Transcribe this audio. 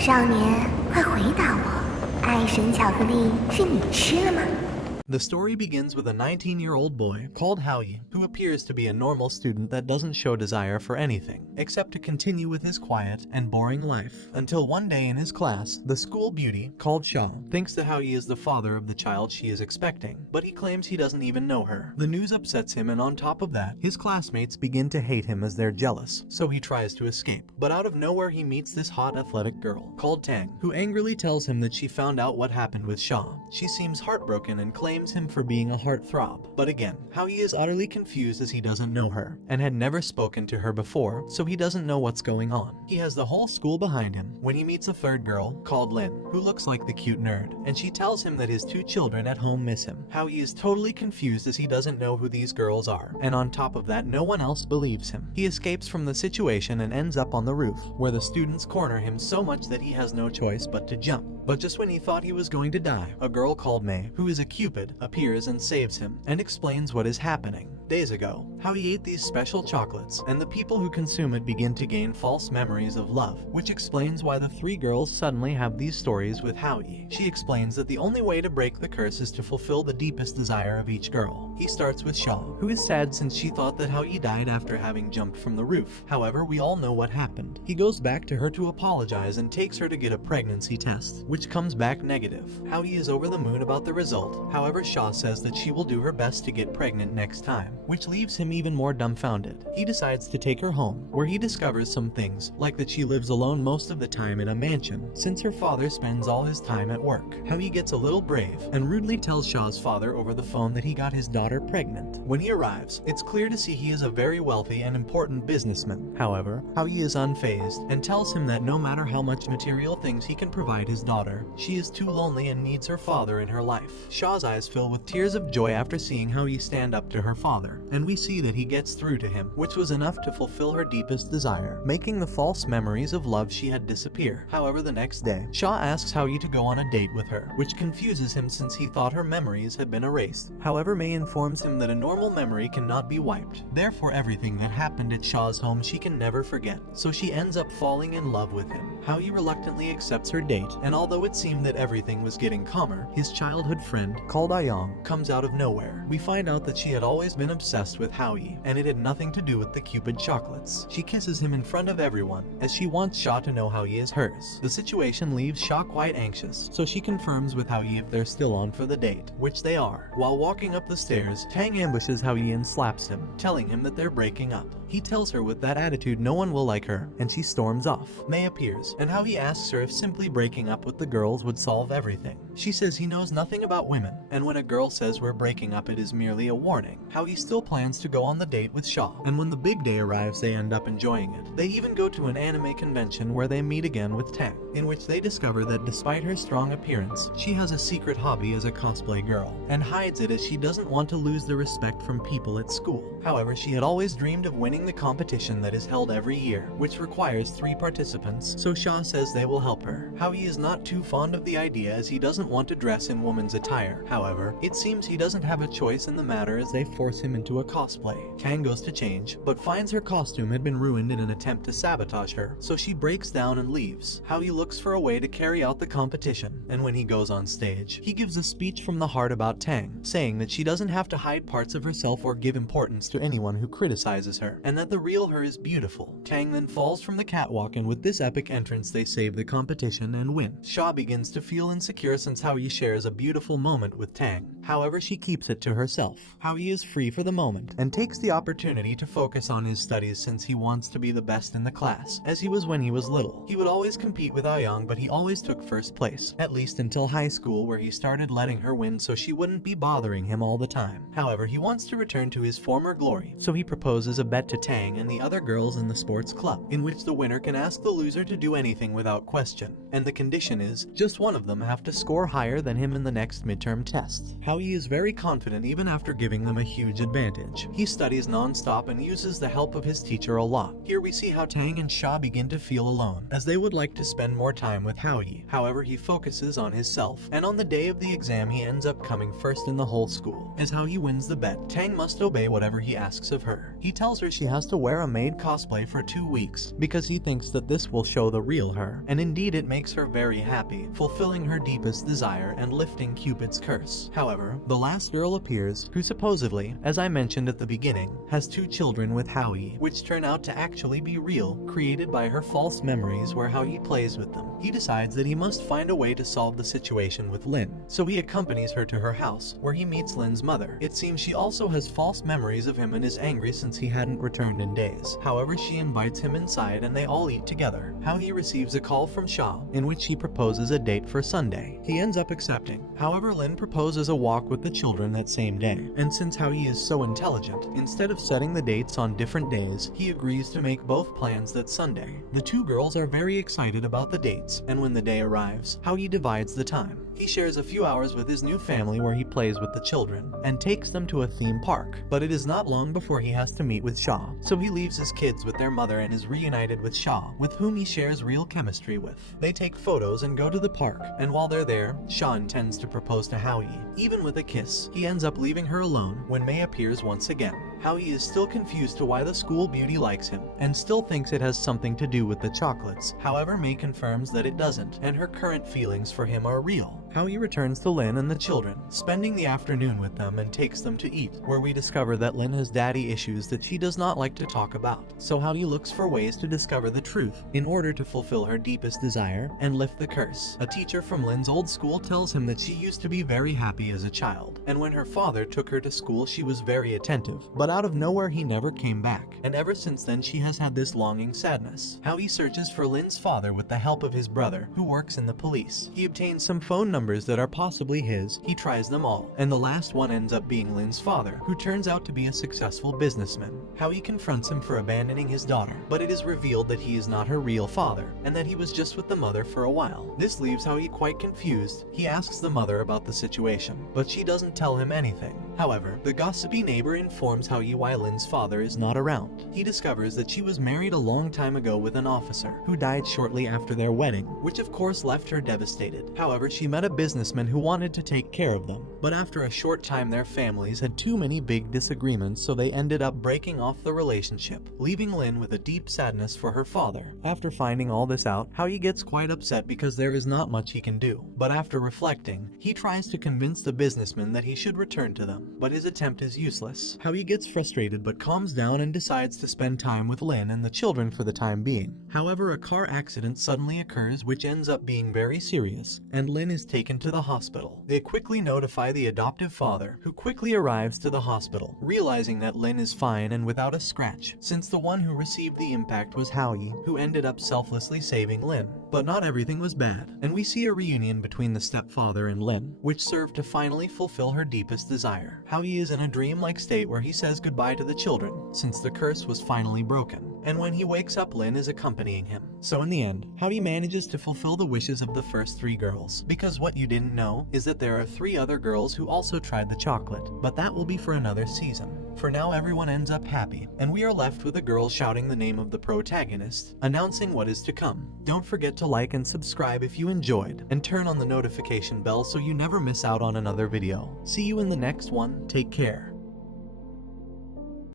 少年，快回答我，爱神巧克力是你吃了吗？ The story begins with a 19-year-old boy called Haoyi, who appears to be a normal student that doesn't show desire for anything, except to continue with his quiet and boring life, until one day in his class, the school beauty, called Sha, thinks that Haoyi is the father of the child she is expecting, but he claims he doesn't even know her. The news upsets him, and on top of that, his classmates begin to hate him as they're jealous, so he tries to escape. But out of nowhere he meets this hot athletic girl, called Tang, who angrily tells him that she found out what happened with Sha. She seems heartbroken and claims him for being a heartthrob. But again, Haoyi is utterly confused as he doesn't know her, and had never spoken to her before, so he doesn't know what's going on. He has the whole school behind him when he meets a third girl, called Lin, who looks like the cute nerd, and she tells him that his two children at home miss him. Haoyi is totally confused as he doesn't know who these girls are, and on top of that, no one else believes him. He escapes from the situation and ends up on the roof, where the students corner him so much that he has no choice but to jump. But just when he thought he was going to die, a girl called Mei, who is a Cupid, appears and saves him, and explains what is happening. Days ago, Haoyi ate these special chocolates, and the people who consume it begin to gain false memories of love, which explains why the three girls suddenly have these stories with Haoyi. She explains that the only way to break the curse is to fulfill the deepest desire of each girl. He starts with Sha, who is sad since she thought that Haoyi died after having jumped from the roof. However, we all know what happened. He goes back to her to apologize and takes her to get a pregnancy test, which comes back negative. Haoyi is over the moon about the result. However, Sha says that she will do her best to get pregnant next time, which leaves him even more dumbfounded. He decides to take her home, where he discovers some things, like that she lives alone most of the time in a mansion, since her father spends all his time at work. Haoyi gets a little brave, and rudely tells Sha's father over the phone that he got his daughter pregnant. When he arrives, it's clear to see he is a very wealthy and important businessman. However, Haoyi is unfazed, and tells him that no matter how much material things he can provide his daughter, she is too lonely and needs her father in her life. Sha's eyes fill with tears of joy after seeing Haoyi stand up to her father, and we see that he gets through to him, which was enough to fulfill her deepest desire, making the false memories of love she had disappear. However, the next day, Sha asks Haoyi to go on a date with her, which confuses him since he thought her memories had been erased. However, Mei informs him that a normal memory cannot be wiped. Therefore, everything that happened at Sha's home she can never forget, so she ends up falling in love with him. Haoyi reluctantly accepts her date, and although it seemed that everything was getting calmer, his childhood friend, called Ayong, comes out of nowhere. We find out that she had always been obsessed with Haoyi, and it had nothing to do with the Cupid chocolates. She kisses him in front of everyone, as she wants Sha to know Haoyi is hers. The situation leaves Sha quite anxious, so she confirms with Haoyi if they're still on for the date, which they are. While walking up the stairs, Tang ambushes Haoyi and slaps him, telling him that they're breaking up. He tells her with that attitude no one will like her, and she storms off. Mei appears, and Haoyi asks her if simply breaking up with the girls would solve everything. She says he knows nothing about women, and when a girl says we're breaking up it is merely a warning. Haoyi still plans to go on the date with Sha, and when the big day arrives they end up enjoying it. They even go to an anime convention where they meet again with Tang, in which they discover that despite her strong appearance, she has a secret hobby as a cosplay girl, and hides it as she doesn't want to lose the respect from people at school. However, she had always dreamed of winning the competition that is held every year, which requires 3 participants, so Sha says they will help her. Haoyi is not too fond of the idea as he doesn't want to dress in woman's attire. However, it seems he doesn't have a choice in the matter as they force him into a cosplay. Tang goes to change, but finds her costume had been ruined in an attempt to sabotage her, so she breaks down and leaves. Haoyi looks for a way to carry out the competition, and when he goes on stage, he gives a speech from the heart about Tang, saying that she doesn't have to hide parts of herself or give importance to anyone who criticizes her, and that the real her is beautiful. Tang then falls from the catwalk, and with this epic entrance they save the competition and win. Sha begins to feel insecure since Haoyi shares a beautiful moment with Tang. However, she keeps it to herself. Haoyi is free for the moment, and takes the opportunity to focus on his studies since he wants to be the best in the class, as he was when he was little. He would always compete with Ayong, but he always took first place, at least until high school where he started letting her win so she wouldn't be bothering him all the time. However, he wants to return to his former glory, so he proposes a bet to Tang and the other girls in the sports club, in which the winner can ask the loser to do anything without question, and the condition is just one of them have to score higher than him in the next midterm test. Haoyi is very confident even after giving them a huge advantage. He studies non-stop and uses the help of his teacher a lot. Here we see how Tang and Sha begin to feel alone, as they would like to spend more time with Haoyi. However, he focuses on himself, and on the day of the exam he ends up coming first in the whole school. As Haoyi wins the bet, Tang must obey whatever he asks of her. He tells her she has to wear a maid cosplay for 2 weeks, because he thinks that this will show the real her, and indeed it makes her very happy, fulfilling her deepest desire and lifting Cupid's curse. However, the last girl appears, who supposedly, as I mentioned at the beginning, has 2 children with Howie, which turn out to actually be real, created by her false memories where Howie plays with them. He decides that he must find a way to solve the situation with Lynn, so he accompanies her to her house, where he meets Lynn's mother. It seems she also has false memories of him and is angry since he hadn't returned in days. However, she invites him inside and they all eat together. Howie receives a call from Shaw, in which he proposes a date for Sunday. He ends up accepting. However, Lynn proposes a walk with the children that same day, and since Howie is so intelligent, instead of setting the dates on different days, he agrees to make both plans that Sunday. The 2 girls are very excited about the dates, and when the day arrives, Howie divides the time. He shares a few hours with his new family where he plays with the children, and takes them to a theme park, but it is not long before he has to meet with Shaw, so he leaves his kids with their mother and is reunited with Shaw, with whom he shares real chemistry with. They take photos and go to the park, and while they're there, Shaw intends to propose to Howie. Even with a kiss, he ends up leaving her alone when May appears once again. Howie is still confused to why the school beauty likes him, and still thinks it has something to do with the chocolates. However, May confirms that it doesn't, and her current feelings for him are real. Howie returns to Lynn and the children, spending the afternoon with them and takes them to eat, where we discover that Lynn has daddy issues that she does not like to talk about. So Howie looks for ways to discover the truth in order to fulfill her deepest desire and lift the curse. A teacher from Lynn's old school tells him that she used to be very happy as a child, and when her father took her to school she was very attentive, but out of nowhere he never came back, and ever since then she has had this longing sadness. Howie searches for Lynn's father with the help of his brother, who works in the police. He obtains some phone numbers that are possibly his, he tries them all, and the last one ends up being Lynn's father, who turns out to be a successful businessman. Howie confronts him for abandoning his daughter, but it is revealed that he is not her real father, and that he was just with the mother for a while. This leaves Howie quite confused. He asks the mother about the situation, but she doesn't tell him anything. However, the gossipy neighbor informs Howie why Lynn's father is not around. He discovers that she was married a long time ago with an officer, who died shortly after their wedding, which of course left her devastated. However, she met a businessman who wanted to take care of them, but after a short time their families had too many big disagreements, so they ended up breaking off the relationship, leaving Lynn with a deep sadness for her father. After finding all this out, Howie gets quite upset because there is not much he can do, but after reflecting, he tries to convince the businessman that he should return to them, but his attempt is useless. Howie gets frustrated but calms down and decides to spend time with Lynn and the children for the time being. However, a car accident suddenly occurs which ends up being very serious, and Lynn is taken to the hospital. They quickly notify the adoptive father, who quickly arrives to the hospital, realizing that Lynn is fine and without a scratch, since the one who received the impact was Howie, who ended up selflessly saving Lynn. But not everything was bad, and we see a reunion between the stepfather and Lynn, which served to finally fulfill her deepest desire. Howie is in a dreamlike state where he says goodbye to the children, since the curse was finally broken, and when he wakes up Lynn is accompanying him. So in the end, Howie manages to fulfill the wishes of the first 3 girls, because what you didn't know is that there are 3 other girls who also tried the chocolate, but that will be for another season. For now everyone ends up happy, and we are left with a girl shouting the name of the protagonist, announcing what is to come. Don't forget to like and subscribe if you enjoyed, and turn on the notification bell so you never miss out on another video. See you in the next one, take care.